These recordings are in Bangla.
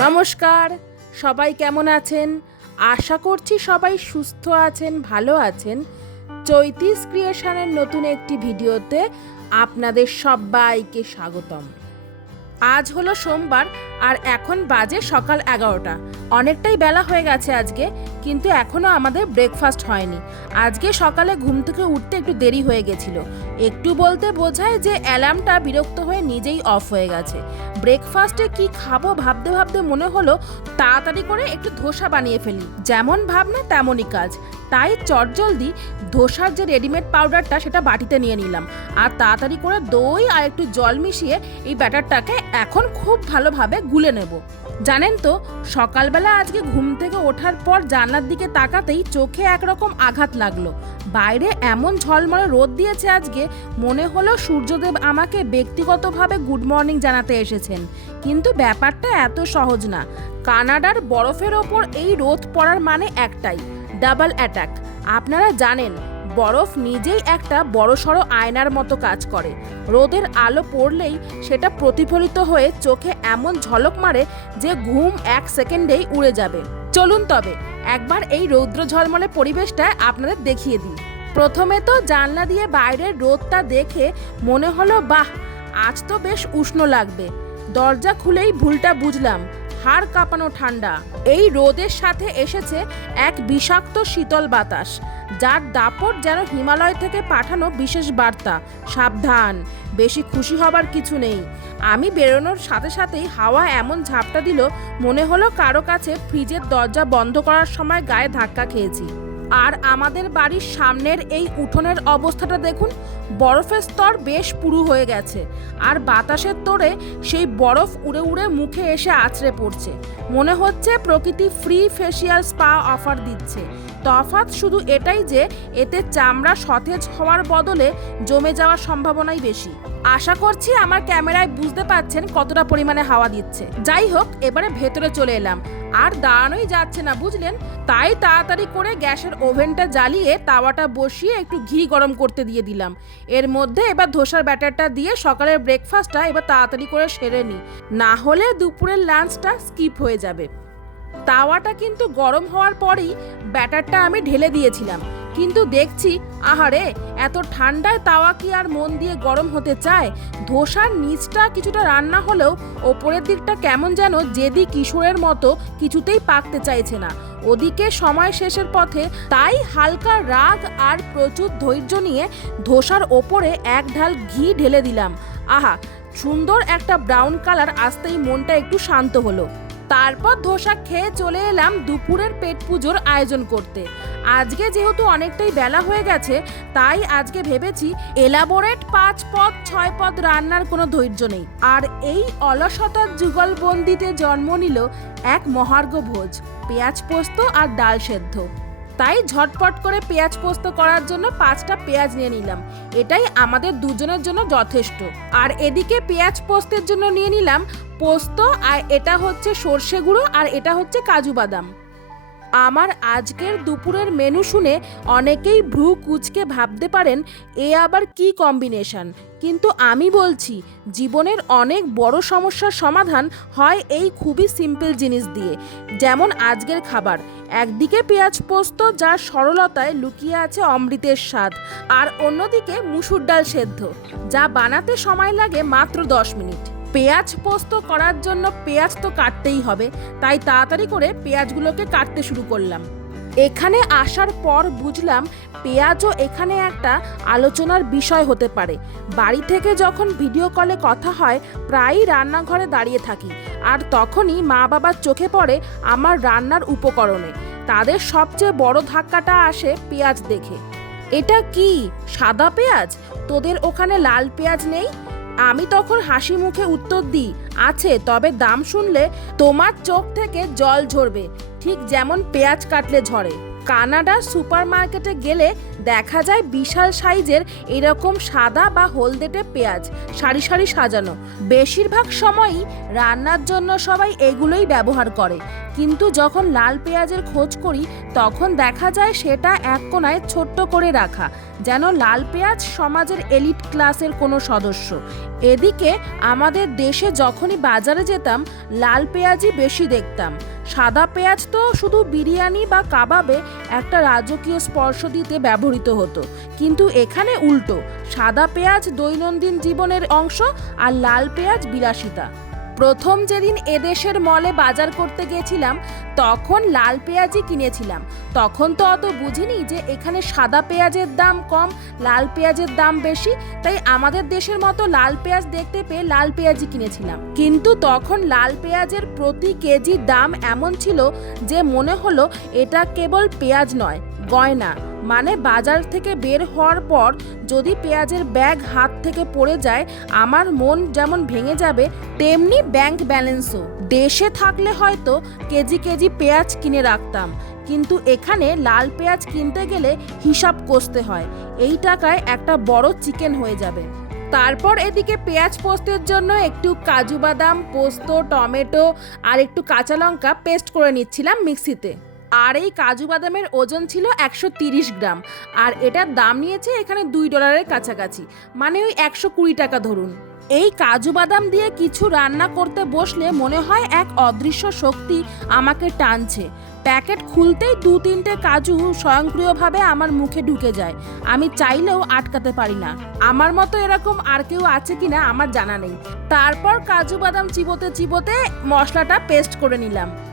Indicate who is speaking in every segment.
Speaker 1: নমস্কার সবাই কেমন আছেন? আশা করছি সবাই সুস্থ আছেন ভালো আছেন। চৈতিস ক্রিয়েশনের নতুন একটি ভিডিওতে আপনাদের সবাইকে স্বাগতম। আজ হলো সোমবার আর এখন বাজে সকাল এগারোটা। অনেকটাই বেলা হয়ে গেছে আজকে, কিন্তু এখনও আমাদের ব্রেকফাস্ট হয়নি। আজকে সকালে ঘুম থেকে উঠতে একটু দেরি হয়ে গেছিল। একটু বলতে বোঝায় যে অ্যালার্মটা বিরক্ত হয়ে নিজেই অফ হয়ে গেছে। ব্রেকফাস্টে কি খাব ভাবতে ভাবতে মনে হলো, তাড়াতাড়ি করে একটু ধোসা বানিয়ে ফেলি। যেমন ভাবনা তেমনই কাজ। তাই চটজলদি ধোসার যে রেডিমেড পাউডারটা সেটা বাটিতে নিয়ে নিলাম। আর তাড়াতাড়ি করে দই আর একটু জল মিশিয়ে এই ব্যাটারটাকে এখন খুব ভালোভাবে গুলে নেব। জানেন তো, সকালবেলা আজকে ঘুম থেকে ওঠার পর জানলার দিকে তাকাতেই চোখে একরকম আঘাত লাগল। বাইরে এমন ঝলমলে রোদ দিয়েছে আজকে, মনে হলো সূর্যদেব আমাকে ব্যক্তিগতভাবে গুড মর্নিং জানাতে এসেছেন। কিন্তু ব্যাপারটা এত সহজ না। কানাডার বরফের ওপর এই রোদ পড়ার মানে একটাই, ডাবল অ্যাটাক। আপনারা জানেন বরফ নিজেই একটা বড়সড় আয়নার মতো কাজ করে। রোদের আলো পড়লেই সেটা প্রতিফলিত হয়ে চোখে এমন ঝলক মারে যে ঘুম এক সেকেন্ডেই উড়ে যাবে। চলুন তবে, একবার এই রৌদ্র ঝলমলে পরিবেশটা আপনাদের দেখিয়ে দিই। প্রথমে তো জানলা দিয়ে বাইরের রোদটা দেখে মনে হলো, বাহ, আজ তো বেশ উষ্ণ লাগবে। দরজা খুলেই ভুলটা বুঝলাম। হাড় কাঁপানো ঠান্ডা। এই রোদের সাথে এসেছে এক বিষাক্ত শীতল বাতাস, যার দাপট যেন হিমালয় থেকে পাঠানো বিশেষ বার্তা। সাবধান, বেশি খুশি হবার কিছু নেই। আমি বেরোনোর সাথে সাথেই হাওয়া এমন ঝাপটা দিল, মনে হলো কারও কাছে ফ্রিজের দরজা বন্ধ করার সময় গায়ে ধাক্কা খেয়েছি। আর আমাদের বাড়ির সামনের এই উঠোনের অবস্থাটা দেখুন, বরফের স্তর বেশ পুরু হয়ে গেছে আর বাতাসের তোড়ে সেই বরফ উড়ে উড়ে মুখে এসে আছড়ে পড়ছে। মনে হচ্ছে প্রকৃতি ফ্রি ফেসিয়াল স্পা অফার দিচ্ছে। তফাৎ শুধু এটাই যে, এতে চামড়া সতেজ হওয়ার বদলে জমে যাওয়ার সম্ভাবনাই বেশি। আশা করছি আমার ক্যামেরায় বুঝতে পাচ্ছেন কতটা পরিমাণে হাওয়া দিচ্ছে। যাই হোক, এবারে ভেতরে চলে এলাম। আর দাঁড়ানোই যাচ্ছে না, বুঝলেন? তাই তাড়াতাড়ি করে গ্যাসের ওভেনটা জ্বালিয়ে তাওয়াটা বসিয়ে একটু ঘি গরম করতে দিয়ে দিলাম। এর মধ্যে এবার ধোসার ব্যাটারটা দিয়ে সকালের ব্রেকফাস্টটা এবার তাড়াতাড়ি করে সেরে নিই না হলে দুপুরের লাঞ্চটা স্কিপ হয়ে যাবে। তাওয়াটা কিন্তু গরম হওয়ার পরেই ব্যাটারটা আমি ঢেলে দিয়েছিলাম। কিন্তু দেখছি, আহারে, এত ঠান্ডায় তাওয়া কি আর মন দিয়ে গরম হতে চায়? ধোসার নিচটা কিছুটা রান্না হলেও ওপরের দিকটা কেমন যেন জেদি কিশোরের মতো কিছুতেই পাকতে চাইছে না। ওদিকে সময় শেষের পথে তাই হালকা রাগ আর প্রচুর ধৈর্য নিয়ে ধোসার ওপরে এক ঢাল ঘি ঢেলে দিলাম। আহা, সুন্দর একটা ব্রাউন কালার আসতেই মনটা একটু শান্ত হলো। তারপর ধোসা খেয়ে চলে এলাম দুপুরের পেট পুজোর আয়োজন করতে। আজকে যেহেতু অনেকটাই বেলা হয়ে গেছে, তাই আজকে ভেবেছি এলাবোরেট পাঁচ পদ, ছয় পদ রান্নার কোনো ধৈর্য নেই। আর এই অলসতার যুগলবন্দিতে জন্ম নিল এক মহার্ঘ ভোজ পেঁয়াজ পোস্ত আর ডাল সেদ্ধ। তাই ঝটপট করে পেঁয়াজ পোস্ত করার জন্য পাঁচটা পেঁয়াজ নিয়ে নিলাম। এটাই আমাদের দুজনের জন্য যথেষ্ট। আর এদিকে পেঁয়াজ পোস্তের জন্য নিয়ে নিলাম পোস্ত, আর এটা হচ্ছে সর্ষে গুঁড়ো, আর এটা হচ্ছে কাজু বাদাম। আমার আজকের দুপুরের মেনু শুনে অনেকেই ভ্রু কুচকে ভাবতে পারেন, এ আবার কি কম্বিনেশন কিন্তু আমি বলছি, জীবনের অনেক বড় সমস্যার সমাধান হয় এই খুবই সিম্পল জিনিস দিয়ে। যেমন আজকের খাবার, একদিকে পেঁয়াজ পোস্ত যার সরলতায় লুকিয়ে আছে অমৃতের স্বাদ, আর অন্যদিকে মুসুর ডাল সেদ্ধ, যা বানাতে সময় লাগে মাত্র দশ মিনিট। পেঁয়াজ পোস্ত করার জন্য পেঁয়াজ তো কাটতেই হবে, তাই তাড়াতাড়ি করে পেঁয়াজগুলোকে কাটতে শুরু করলাম। এখানে আসার পর বুঝলাম পেঁয়াজও এখানে একটা আলোচনার বিষয় হতে পারে। বাড়ি থেকে যখন ভিডিও কলে কথা হয়, প্রায়ই রান্নাঘরে দাঁড়িয়ে থাকি, আর তখনই মা বাবার চোখে পড়ে আমার রান্নার উপকরণে। তাদের সবচেয়ে বড় ধাক্কাটা আসে পেঁয়াজ দেখে। এটা কি, সাদা পেঁয়াজ? তোদের ওখানে লাল পেঁয়াজ নেই? আমি তখন হাসি মুখে উত্তর দিই, আছে, তবে দাম শুনলে তোমার চোখ থেকে জল ঝরবে, ঠিক যেমন পেঁয়াজ কাটলে ঝরে। কানাডার সুপারমার্কেটে গেলে দেখা যায় বিশাল সাইজের এরকম সাদা বা হলদেটে পেঁয়াজ, সারি সারি সাজানো। বেশিরভাগ সময়ই রান্নার জন্য সবাই এগুলোই ব্যবহার করে। কিন্তু যখন লাল পেঁয়াজের খোঁজ করি, তখন দেখা যায় সেটা এক কোনায় ছোট্ট করে রাখা, যেন লাল পেঁয়াজ সমাজের এলিট ক্লাসের কোনো সদস্য। এদিকে আমাদের দেশে যখনই বাজারে যেতাম, লাল পেঁয়াজই বেশি দেখতাম। সাদা পেঁয়াজ তো শুধু বিরিয়ানি বা কাবাবে একটা রাজকীয় স্পর্শ দিতে ব্যবহৃত হতো। কিন্তু এখানে উল্টো, সাদা পেঁয়াজ দৈনন্দিন জীবনের অংশ আর লাল পেঁয়াজ বিলাসিতা। প্রথম যেদিন এদেশের মলে বাজার করতে গেছিলাম, তখন লাল পেঁয়াজই কিনেছিলাম। তখন তো অত বুঝিনি যে এখানে সাদা পেঁয়াজের দাম কম, লাল পেঁয়াজের দাম বেশি, তাই আমাদের দেশের মতো লাল পেঁয়াজ দেখতে পেয়ে লাল পেঁয়াজই কিনেছিলাম। কিন্তু তখন লাল পেঁয়াজের প্রতি কেজি দাম এমন ছিল যে মনে হলো এটা কেবল পেঁয়াজ নয়, গয়না। মানে বাজার থেকে বের হওয়ার পর যদি পেঁয়াজের ব্যাগ হাত থেকে পড়ে যায়, আমার মন যেমন ভেঙে যাবে, তেমনি ব্যাংক ব্যালেন্সও। দেশে থাকলে হয়তো কেজি কেজি পেঁয়াজ কিনে রাখতাম, কিন্তু এখানে লাল পেঁয়াজ কিনতে গেলে হিসাব কষতে হয়। এই টাকায় একটা বড় চিকেন হয়ে যাবে। তারপর এদিকে পেঁয়াজ পোস্তের জন্য একটু কাজু বাদাম, পোস্ত, টমেটো আর একটু কাঁচা লঙ্কা পেস্ট করে নিচ্ছিলাম মিক্সিতে। আর এই কাজু বাদামের ওজন ছিল একশো গ্রাম। আর এটার দাম নিয়েছে এখানে দুই ডলারের কাছাকাছি। মানে ওই একশো কুড়ি টাকা ধরুন। এই কাজু বাদাম দিয়ে কিছু রান্না করতে বসলে মনে হয় এক অদৃশ্য শক্তি আমাকে টানছে। প্যাকেট খুলতেই দু তিনটে কাজু স্বয়ংক্রিয়ভাবে আমার মুখে ঢুকে যায়। আমি চাইলেও আটকাতে পারি না। আমার মতো এরকম আর কেউ আছে কিনা আমার জানা নেই। তারপর কাজু বাদাম চিবোতে চিবোতে মশলাটা পেস্ট করে নিলাম।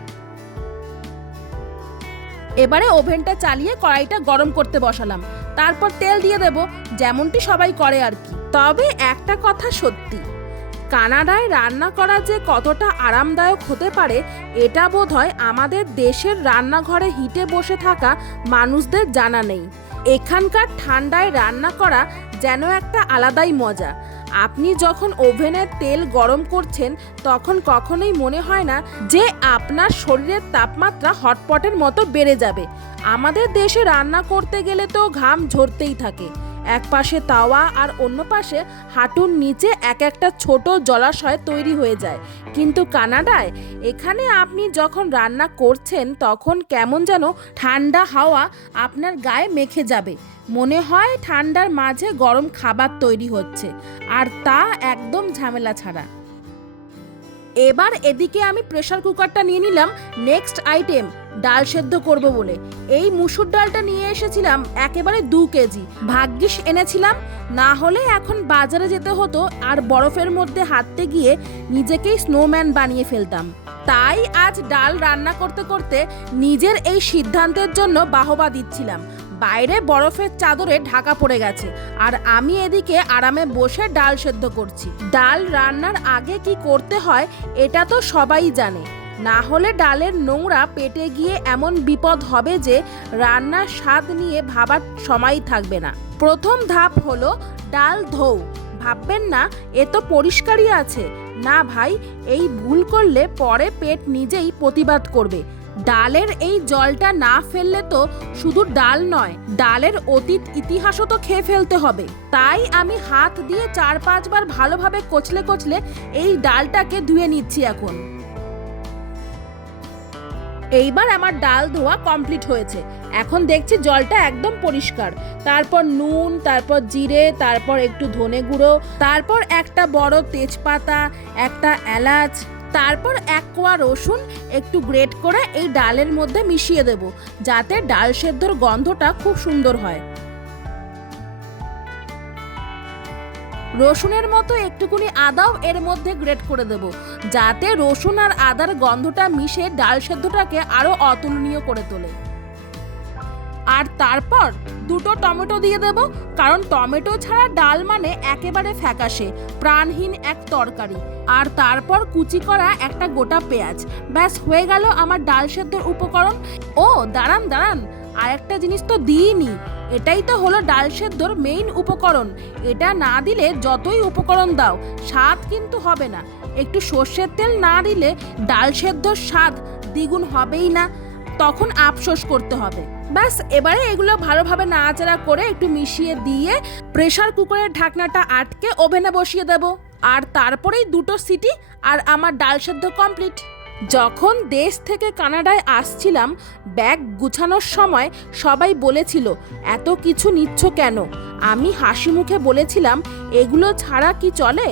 Speaker 1: এবারে ওভেনটা চালিয়ে কড়াইটা গরম করতে বসালাম। তারপর তেল দিয়ে দেব, যেমনটি সবাই করে আর কি। তবে একটা কথা সত্যি, কানাডায় রান্না করা যে কতটা আরামদায়ক হতে পারে, এটা বোধ হয় আমাদের দেশের রান্নাঘরে হিটে বসে থাকা মানুষদের জানা নেই। এখানকার ঠান্ডায় রান্না করা যেন একটা আলাদাই মজা। আপনি যখন ওভেনের তেল গরম করছেন, তখন কখনোই মনে হয় না যে আপনার শরীরের তাপমাত্রা হটপটের মতো বেড়ে যাবে। আমাদের দেশে রান্না করতে গেলে তো ঘাম ঝরতেই থাকে। এক পাশে তাওয়া আর অন্য পাশে হাঁটুর নিচে এক একটা ছোট জলাশয় তৈরি হয়ে যায়। কিন্তু কানাডায় এখানে আপনি যখন রান্না করছেন, তখন কেমন যেন ঠান্ডা হাওয়া আপনার গায়ে মেখে যাবে। মনে হয় ঠান্ডার মাঝে গরম খাবার তৈরি হচ্ছে। আর তা একদম ঝামেলা ছাড়া। এবার এদিকে আমি প্রেশার কুকারটা নিয়ে নিলাম নেক্সট আইটেম ডাল সেদ্ধ করব বলে। এই মুসুর ডালটা নিয়ে এসেছিলাম একেবারে দু কেজি। ভাগ্যিস এনেছিলাম, না হলে এখন বাজারে যেতে হতো আর বরফের মধ্যে হাঁটতে গিয়ে নিজেকেই স্নোম্যান বানিয়ে ফেলতাম। তাই আজ ডাল রান্না করতে করতে নিজের এই সিদ্ধান্তের জন্য বাহবা দিচ্ছিলাম। বাইরে বরফের চাদরে ঢাকা পড়ে গেছে। আর আমি এদিকে আরামে বসে ডাল সেদ্ধ করছি। ডাল রান্নার আগে কি করতে হয়, এটা তো সবাই জানে। না হলে ডালের নোংরা পেটে গিয়ে এমন বিপদ হবে যে রান্নার স্বাদ নিয়ে ভাবার সময় থাকবে না। প্রথম ধাপ হলো ডাল ধৌ ভাববেন না, এ তো পরিষ্কারই আছে। না ভাই, এই ভুল করলে পরে পেট নিজেই প্রতিবাদ করবে। ডালের এই জলটা না ফেললে তো শুধু ডাল নয়, ডালের অতীত ইতিহাসও তো খেয়ে ফেলতে হবে। তাই আমি হাত দিয়ে চার পাঁচবার ভালোভাবে কচলে কচলে এই ডালটাকে ধুয়ে নিচ্ছি এখন। এইবার আমার ডাল ধোয়া কমপ্লিট হয়েছে। এখন দেখছি জলটা একদম পরিষ্কার। তারপর নুন, তারপর জিরে, তারপর একটু ধনে গুঁড়ো, তারপর একটা বড় তেজপাতা, একটা এলাচ তারপর এক কোয়া রসুন একটু গ্রেট করে এই ডালের মধ্যে মিশিয়ে দেব, যাতে ডাল সেদ্ধর গন্ধটা খুব সুন্দর হয়। রসুনের মতো একটুকুনি আদাও এর মধ্যে গ্রেট করে দেব, যাতে রসুন আর আদার গন্ধটা মিশে ডাল সেদ্ধটাকে আরও অতুলনীয় করে তোলে। আর তারপর দুটো টমেটো দিয়ে দেব, কারণ টমেটো ছাড়া ডাল মানে একেবারে ফ্যাকাশে, প্রাণহীন এক তরকারি। আর তারপর কুচি করা একটা গোটা পেঁয়াজ। ব্যাস, হয়ে গেল আমার ডাল সেদ্ধর উপকরণ। ও, দাঁড়ান দাঁড়ান আর একটা জিনিস তো দিইনি। এটাই তো হলো ডাল সেদ্ধর মেইন উপকরণ। এটা না দিলে যতই উপকরণ দাও, স্বাদ কিন্তু হবে না। একটু সর্ষের তেল না দিলে ডাল সেদ্ধর স্বাদ দ্বিগুণ হবেই না। তখন আফসোস করতে হবে। ব্যাস, এবারে এগুলো ভালোভাবে নাড়াচাড়া করে একটু মিশিয়ে দিয়ে প্রেশার কুকারের ঢাকনাটা আটকে ওভেনে বসিয়ে দেব। আর তারপরেই দুটো সিটি আর আমার ডাল সেদ্ধ কমপ্লিট যখন দেশ থেকে কানাডায় আসছিলাম, ব্যাগ গুছানোর সময় সবাই বলেছিল, এত কিছু নিচ্ছ কেন? আমি হাসি মুখে বলেছিলাম, এগুলো ছাড়া কি চলে?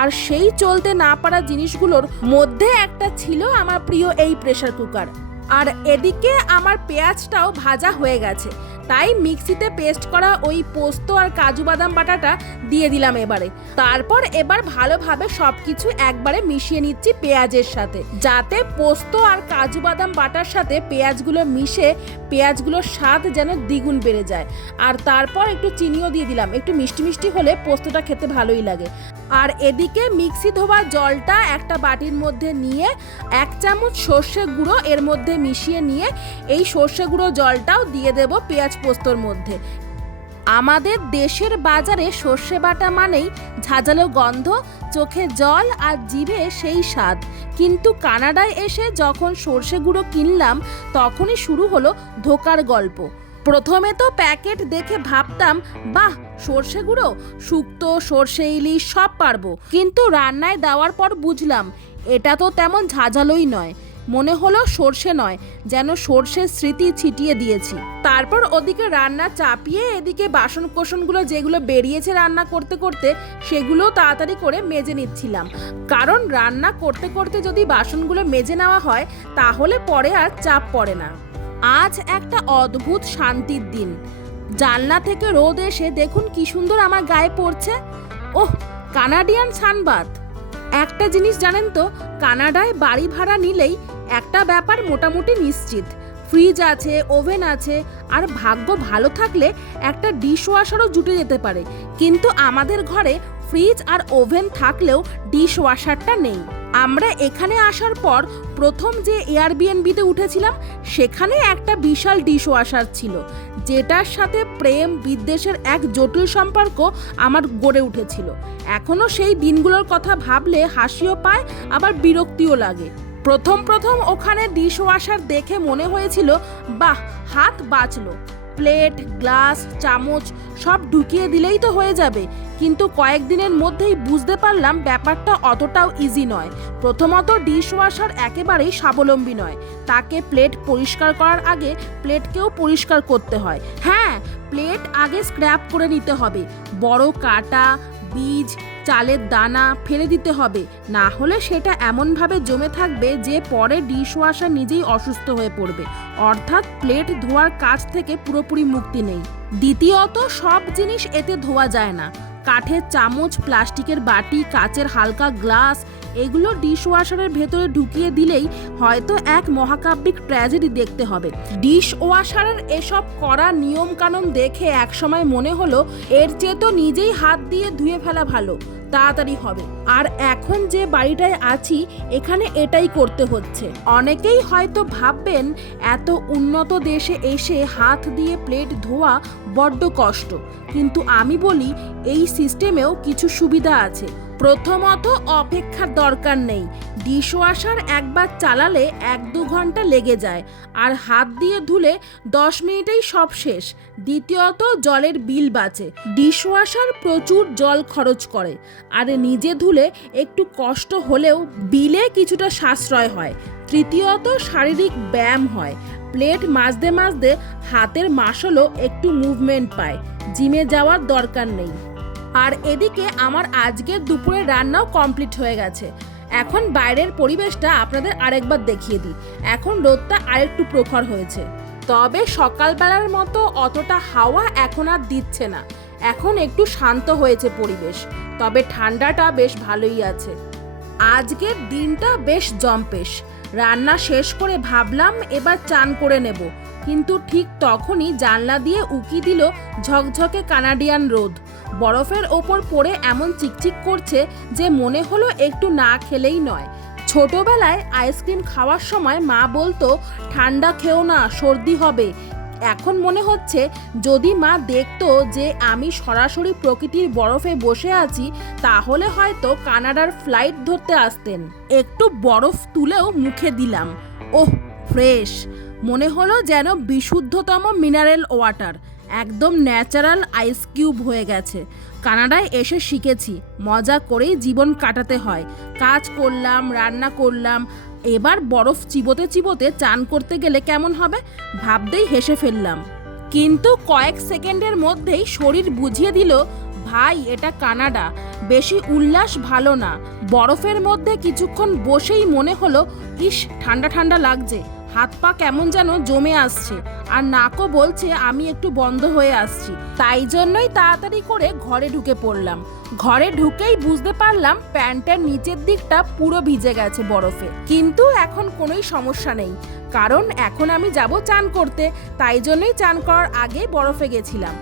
Speaker 1: আর সেই চলতে না পারা জিনিসগুলোর মধ্যে একটা ছিল আমার প্রিয় এই প্রেশার কুকার আর এদিকে আমার পেঁয়াজটাও ভাজা হয়ে গেছে। তাই মিক্সিতে পেস্ট করা ওই পোস্ত আর কাজু বাদাম বাটাটা দিয়ে দিলাম এবারে। তারপর এবার ভালোভাবে সব কিছু একবারে মিশিয়ে নিচ্ছি পেঁয়াজের সাথে। যাতে পোস্ত আর কাজু বাদাম বাটার সাথে পেঁয়াজগুলো মিশে পেঁয়াজগুলোর স্বাদ যেন দ্বিগুণ বেড়ে যায়। আর তারপর একটু চিনিও দিয়ে দিলাম। একটু মিষ্টি মিষ্টি হলে পোস্তটা খেতে ভালোই লাগে। আর এদিকে মিক্সি ধোয়া জলটা একটা বাটির মধ্যে নিয়ে এক চামচ সর্ষে গুঁড়ো এর মধ্যে মিশিয়ে নিয়ে এই সর্ষে গুঁড়ো জলটাও দিয়ে দেব পেঁয়াজ পোস্তর মধ্যে। আমাদের দেশের বাজারে সর্ষে বাটা মানেই ঝাঁঝালো গন্ধ, চোখে জল আর জিভে সেই স্বাদ। কিন্তু কানাডায় এসে যখন সর্ষে গুঁড়ো কিনলাম, তখনই শুরু হলো ধোকার গল্প। প্রথমে তো প্যাকেট দেখে ভাবতাম, বাহ সর্ষে গুঁড়ো, শুক্তো, সর্ষে ইলিশ সব পারব। কিন্তু রান্নায় দেওয়ার পর বুঝলাম, এটা তো তেমন ঝাঁঝালোই নয়। মনে হলো সর্ষে নয়, যেন সর্ষের স্মৃতি ছিটিয়ে দিয়েছি। তারপর ওদিকে রান্না চাপিয়ে এদিকে বাসন কোসনগুলো যেগুলো বেরিয়েছে রান্না করতে করতে, সেগুলো তাড়াতাড়ি করে মেজে নিচ্ছিলাম। কারণ রান্না করতে করতে যদি বাসনগুলো মেজে নেওয়া হয়, তাহলে পরে আর চাপ পড়ে না। আজ একটা অদ্ভুত শান্তির দিন। জানলা থেকে রোদ এসে দেখুন কি সুন্দর আমার গায়ে পড়ছে। ওহ, কানাডিয়ান সানবাত একটা জিনিস জানেন তো, কানাডায় বাড়ি ভাড়া নিলেই একটা ব্যাপার মোটামুটি নিশ্চিত। ফ্রিজ আছে, ওভেন আছে, আর ভাগ্য ভালো থাকলে একটা ডিশ ওয়াশারও জুটে যেতে পারে। কিন্তু আমাদের ঘরে ফ্রিজ আর ওভেন থাকলেও ডিশ ওয়াশারটা নেই। আমরা এখানে আসার পর প্রথম যে এয়ারবিএনবিতে উঠেছিলাম, সেখানে একটা বিশাল ডিশ ওয়াশার ছিল, যেটার সাথে প্রেম, বিদ্বেষের এক জটিল সম্পর্ক আমার গড়ে উঠেছিল। এখনও সেই দিনগুলোর কথা ভাবলে হাসিও পায়, আবার বিরক্তিও লাগে। প্রথম প্রথম ওখানে ডিশ ওয়াশার দেখে মনে হয়েছিল, বাহ, হাত বাঁচলো। প্লেট, গ্লাস, চামচ, সব ঢুকিয়ে দিলেই তো হয়ে যাবে। কিন্তু কয়েকদিনের মধ্যেই বুঝতে পারলাম ব্যাপারটা অতটাও ইজি নয়। প্রথমত ডিশ ওয়াশার একেবারেই স্বাবলম্বী নয়। তাকে প্লেট পরিষ্কার করার আগে প্লেটকেও পরিষ্কার করতে হয়। হ্যাঁ প্লেট আগে স্ক্র্যাপ করে নিতে হবে। বড় কাটা, বীজ চালের দানা ফেলে দিতে হবে। না হলে সেটা এমনভাবে জমে থাকবে যে পরে ডিশ ওয়াশার নিজেই অসুস্থ হয়ে পড়বে। অর্থাৎ প্লেট ধোয়ার কাজ থেকে পুরোপুরি মুক্তি নেই। দ্বিতীয়ত, সব জিনিস এতে ধোয়া যায় না। কাঠের চামচ, প্লাস্টিকের বাটি, কাচের হালকা গ্লাস এগুলো ডিশ ওয়াশারের ভেতরে ঢুকিয়ে দিলেই হয়তো এক মহাকাব্যিক ট্র্যাজেডি দেখতে হবে। ডিশ ওয়াশারের এসব করা নিয়ম কানুন দেখে একসময় মনে হলো, এর চেয়ে তো নিজেই হাত দিয়ে ধুয়ে ফেলা ভালো। তাড়াতাড়ি হবে। আর এখন যে বাড়িটায় আছি, এখানে এটাই করতে হচ্ছে। অনেকেই হয়তো ভাববেন, এত উন্নত দেশে এসে হাত দিয়ে প্লেট ধোয়া বড্ড কষ্ট। কিন্তু আমি বলি, এই সিস্টেমেও কিছু সুবিধা আছে। প্রথমত অপেক্ষার দরকার নেই। ডিশওয়াশার একবার চালালে এক দু ঘণ্টা লেগে যায় আর হাত দিয়ে ধুলে দশ মিনিটেই সব শেষ। দ্বিতীয়ত জলের বিল বাঁচে। ডিশওয়াশার প্রচুর জল খরচ করে। আর নিজে ধুলে একটু কষ্ট হলেও বিলে কিছুটা সাশ্রয় হয়। তৃতীয়ত শারীরিক ব্যায়াম হয়। প্লেট মাজতে মাজতে হাতের মাসলও একটু মুভমেন্ট পায়। জিমে যাওয়ার দরকার নেই। আর এদিকে আমার আজকের দুপুরের রান্নাও কমপ্লিট হয়ে গেছে। এখন বাইরের পরিবেশটা আপনাদের আরেকবার দেখিয়ে দিই। এখন রোদটা আরেকটু প্রখর হয়েছে। তবে সকালবেলার মতো অতটা হাওয়া এখন আর দিচ্ছে না। এখন একটু শান্ত হয়েছে পরিবেশ। তবে ঠান্ডাটা বেশ ভালোই আছে। আজকের দিনটা বেশ জম্পেশ। রান্না শেষ করে ভাবলাম এবার চান করে নেব। কিন্তু ঠিক তখনই জানলা দিয়ে উকি দিল ঝকঝকে কানাডিয়ান রোদ। বরফের ওপর পড়ে এমন চিকচিক করছে যে মনে হলো একটু না খেলেই নয়। ছোটবেলায় আইসক্রিম খাওয়ার সময় মা বলতো, ঠান্ডা খেও না, সর্দি হবে। এখন মনে হচ্ছে যদি মা দেখতো যে আমি সরাসরি প্রকৃতির বরফে বসে আছি, তাহলে হয়তো কানাডার ফ্লাইট ধরতে আসতেন। একটু বরফ তুলেও মুখে দিলাম। Oh, fresh! মনে হলো যেন বিশুদ্ধতম মিনারেল ওয়াটার। একদম ন্যাচারাল আইস কিউব হয়ে গেছে। কানাডায় এসে শিখেছি, মজা করেই জীবন কাটাতে হয়। কাজ করলাম, রান্না করলাম, এবার বরফ চিবোতে চিবোতে চান করতে গেলে কেমন হবে? ভাবতেই হেসে ফেললাম। কিন্তু কয়েক সেকেন্ডের মধ্যেই শরীর বুঝিয়ে দিল, ভাই, এটা কানাডা। বেশি উল্লাস ভালো না। বরফের মধ্যে কিছুক্ষণ বসেই মনে হলো, ইস, ঠান্ডা ঠান্ডা লাগছে। হাত পা কেমন যেন জমে আসছে। আর নাকও বলছে আমি একটু বন্ধ হয়ে আসছি। তাই জন্যই তাড়াতাড়ি করে ঘরে ঢুকে পড়লাম। ঘরে ঢুকেই বুঝতে পারলাম প্যান্টের নিচের দিকটা পুরো ভিজে গেছে বরফে। কিন্তু এখন কোনোই সমস্যা নেই, কারণ এখন আমি যাব চান করতে। তাই জন্যই চান করার আগেই বরফে গেছিলাম।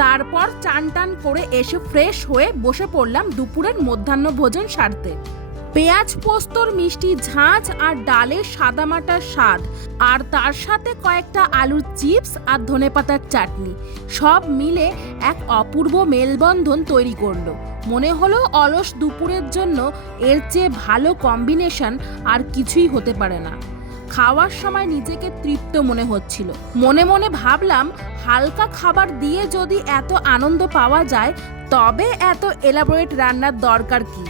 Speaker 1: তারপর চান টান করে এসে ফ্রেশ হয়ে বসে পড়লাম দুপুরের মধ্যাহ্ন ভোজন সারতে। পেঁয়াজ, পোস্তর মিষ্টি ঝাঁঝ আর ডালের সাদামাটার স্বাদ। আর তার সাথে কয়েকটা আলুর চিপস আর ধনেপাতার চাটনি। সব মিলে এক অপূর্ব মেলবন্ধন তৈরি করল। মনে হলো অলস দুপুরের জন্য এর চেয়ে ভালো কম্বিনেশন আর কিছুই হতে পারে না। খাওয়ার সময় নিজেকে তৃপ্ত মনে হচ্ছিল। মনে মনে ভাবলাম, হালকা খাবার দিয়ে যদি এত আনন্দ পাওয়া যায়, তবে এত এলাবোরেট রান্নার দরকার কি?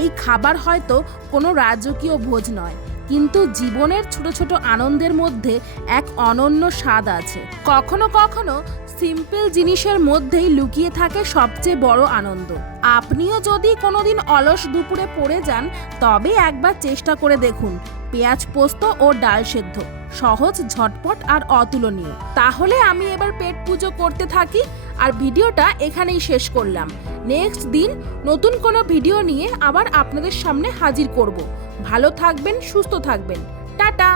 Speaker 1: এই খাবার হয়তো কোনো রাজকীয় ভোজ নয়, কিন্তু জীবনের ছোট ছোট আনন্দের মধ্যে এক অনন্য স্বাদ আছে। কখনো কখনো সিম্পল জিনিসের মধ্যেই লুকিয়ে থাকে সবচেয়ে বড় আনন্দ। আপনিও যদি কোনোদিন অলস দুপুরে পড়ে যান, তবে একবার চেষ্টা করে দেখুন, পেঁয়াজ পোস্ত ও ডাল সেদ্ধ। সহজ, ঝটপট আর অতুলনীয়। তাহলে আমি এবার পেট পুজো করতে থাকি আর ভিডিওটা এখানেই শেষ করলাম। নেক্সট দিন নতুন কোনো ভিডিও নিয়ে আবার আপনাদের সামনে হাজির করব। ভালো থাকবেন, সুস্থ থাকবেন। টাটা!